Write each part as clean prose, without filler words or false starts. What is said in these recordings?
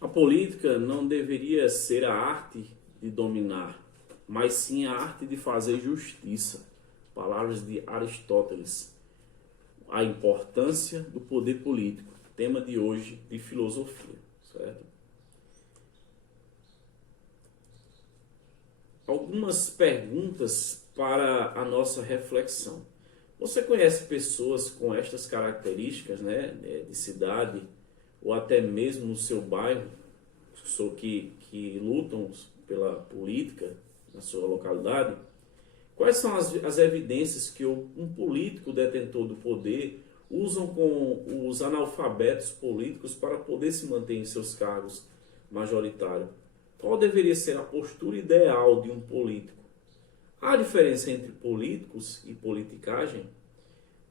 A política não deveria ser a arte de dominar, mas sim a arte de fazer justiça. Palavras de Aristóteles. A importância do poder político. Tema de hoje de filosofia, certo? Algumas perguntas para a nossa reflexão. Você conhece pessoas com estas características, né, de cidade ou até mesmo no seu bairro, que lutam pela política na sua localidade? Quais são as evidências que um político detentor do poder usam com os analfabetos políticos para poder se manter em seus cargos majoritários? Qual deveria ser a postura ideal de um político? Há diferença entre políticos e politicagem?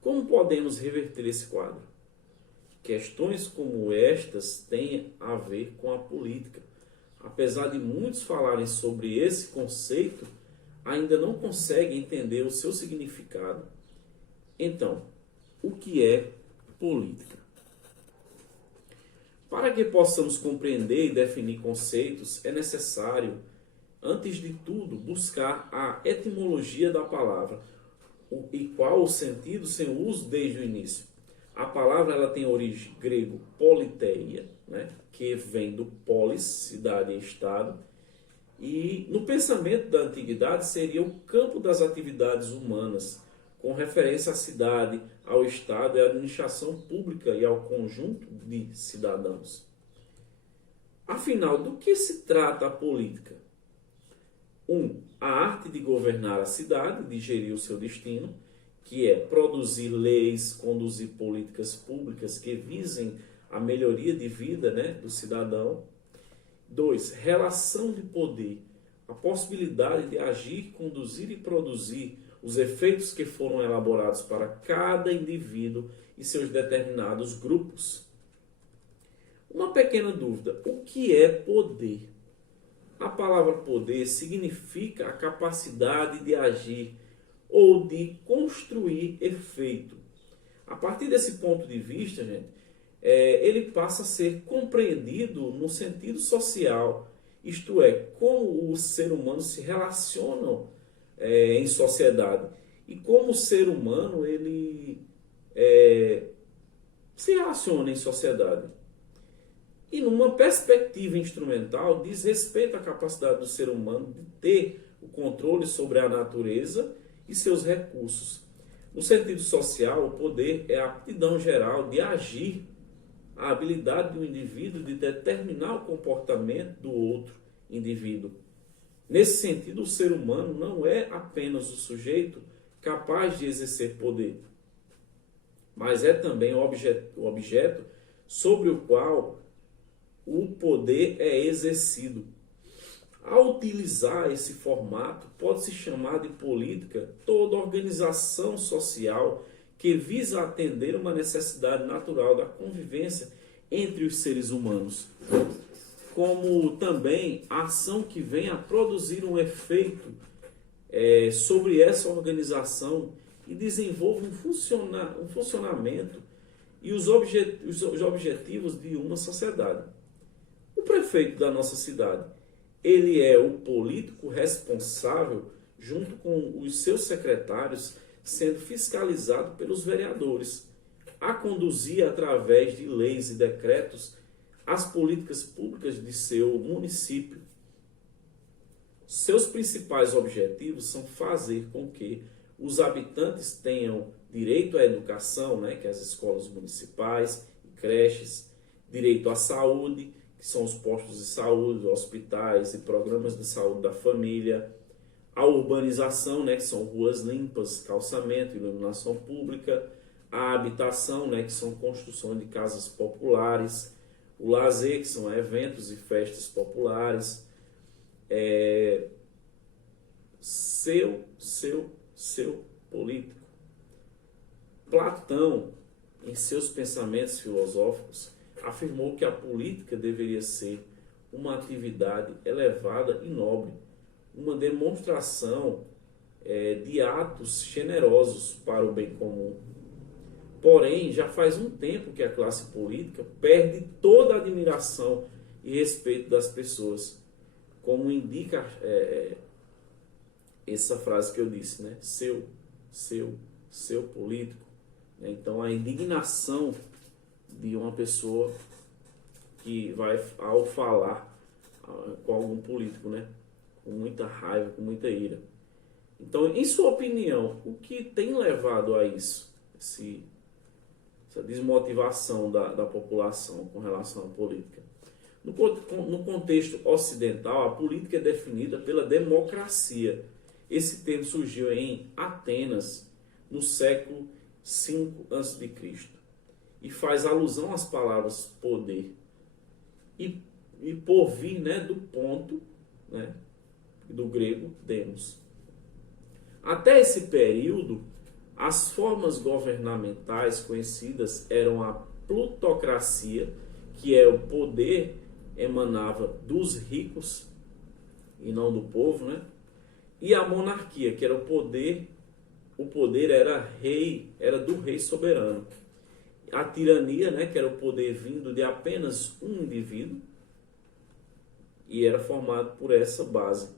Como podemos reverter esse quadro? Questões como estas têm a ver com a política. Apesar de muitos falarem sobre esse conceito, ainda não conseguem entender o seu significado. Então, o que é política? Para que possamos compreender e definir conceitos, é necessário, antes de tudo, buscar a etimologia da palavra e qual o sentido sem uso desde o início. A palavra ela tem origem grego politeia, né, que vem do polis, cidade e estado, e no pensamento da antiguidade seria o campo das atividades humanas, com referência à cidade, ao estado e à administração pública e ao conjunto de cidadãos. Afinal, do que se trata a política? 1. A arte de governar a cidade, de gerir o seu destino, que é produzir leis, conduzir políticas públicas que visem a melhoria de vida, né, do cidadão. 2. Relação de poder, a possibilidade de agir, conduzir e produzir os efeitos que foram elaborados para cada indivíduo e seus determinados grupos. Uma pequena dúvida: o que é poder? A palavra poder significa a capacidade de agir ou de construir efeito. A partir desse ponto de vista, gente, ele passa a ser compreendido no sentido social, isto é, como o ser humano se relaciona em sociedade e como o ser humano ele se relaciona em sociedade. E numa perspectiva instrumental, diz respeito à capacidade do ser humano de ter o controle sobre a natureza e seus recursos. No sentido social, o poder é a aptidão geral de agir, a habilidade do indivíduo de determinar o comportamento do outro indivíduo. Nesse sentido, o ser humano não é apenas o sujeito capaz de exercer poder, mas é também o objeto sobre o qual o poder é exercido. Ao utilizar esse formato, pode-se chamar de política toda organização social que visa atender uma necessidade natural da convivência entre os seres humanos, como também a ação que vem a produzir um efeito sobre essa organização e desenvolve um funcionamento e os objetivos de uma sociedade. O prefeito da nossa cidade, ele é o político responsável, junto com os seus secretários, sendo fiscalizado pelos vereadores, a conduzir através de leis e decretos as políticas públicas de seu município. Seus principais objetivos são fazer com que os habitantes tenham direito à educação, né, que é as escolas municipais e creches, direito à saúde, que são os postos de saúde, hospitais e programas de saúde da família, a urbanização, né, que são ruas limpas, calçamento, iluminação pública, a habitação, né, que são construção de casas populares, o lazer, que são eventos e festas populares, seu político. Platão, em seus pensamentos filosóficos, afirmou que a política deveria ser uma atividade elevada e nobre, uma demonstração de atos generosos para o bem comum. Porém, já faz um tempo que a classe política perde toda a admiração e respeito das pessoas, como indica essa frase que eu disse, né? Seu político. Então, a indignação de uma pessoa que vai, ao falar com algum político, né? Com muita raiva, com muita ira. Então, em sua opinião, o que tem levado a isso? Essa desmotivação da população com relação à política. No contexto ocidental, a política é definida pela democracia. Esse termo surgiu em Atenas, no século V a.C. e faz alusão às palavras poder e por vir, né, do ponto, né, do grego demos. Até esse período, as formas governamentais conhecidas eram a plutocracia, que é o poder emanava dos ricos e não do povo, né? E a monarquia, que era o poder era do rei soberano. A tirania, né, que era o poder vindo de apenas um indivíduo e era formado por essa base.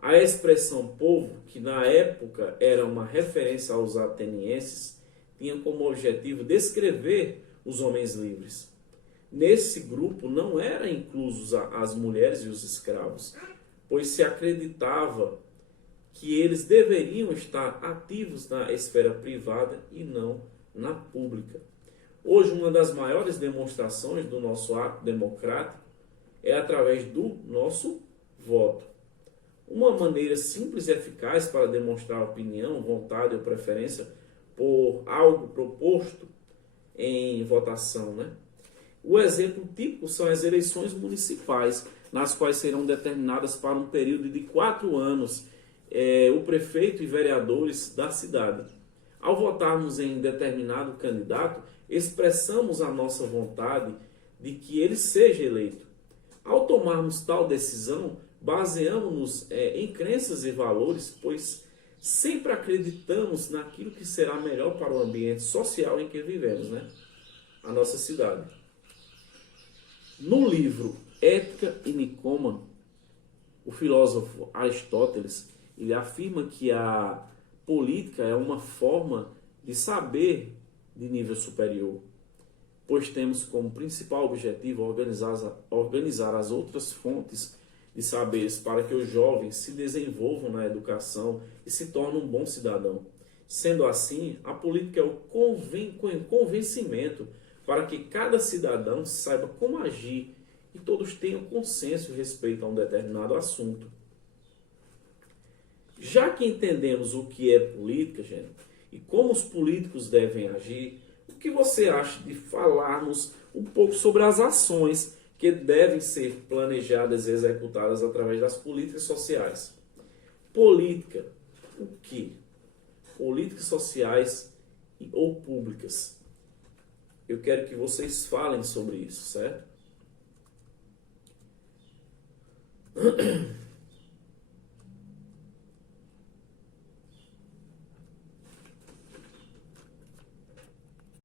A expressão povo, que na época era uma referência aos atenienses, tinha como objetivo descrever os homens livres. Nesse grupo não eram inclusos as mulheres e os escravos, pois se acreditava que eles deveriam estar ativos na esfera privada e não na pública. Hoje, uma das maiores demonstrações do nosso ato democrático é através do nosso voto. Uma maneira simples e eficaz para demonstrar opinião, vontade ou preferência por algo proposto em votação, né? O exemplo típico são as eleições municipais, nas quais serão determinadas para um período de 4 anos o prefeito e vereadores da cidade. Ao votarmos em determinado candidato, expressamos a nossa vontade de que ele seja eleito. Ao tomarmos tal decisão, baseamos-nos em crenças e valores, pois sempre acreditamos naquilo que será melhor para o ambiente social em que vivemos, né? A nossa cidade. No livro Ética e Nicômaco, o filósofo Aristóteles, ele afirma que a política é uma forma de saber de nível superior, pois temos como principal objetivo organizar as outras fontes de saberes para que os jovens se desenvolvam na educação e se tornem um bom cidadão. Sendo assim, a política é o convencimento para que cada cidadão saiba como agir e todos tenham consenso e respeito a um determinado assunto. Já que entendemos o que é política, gente, e como os políticos devem agir, o que você acha de falarmos um pouco sobre as ações que devem ser planejadas e executadas através das políticas sociais? Política, o quê? Políticas sociais ou públicas. Eu quero que vocês falem sobre isso, certo?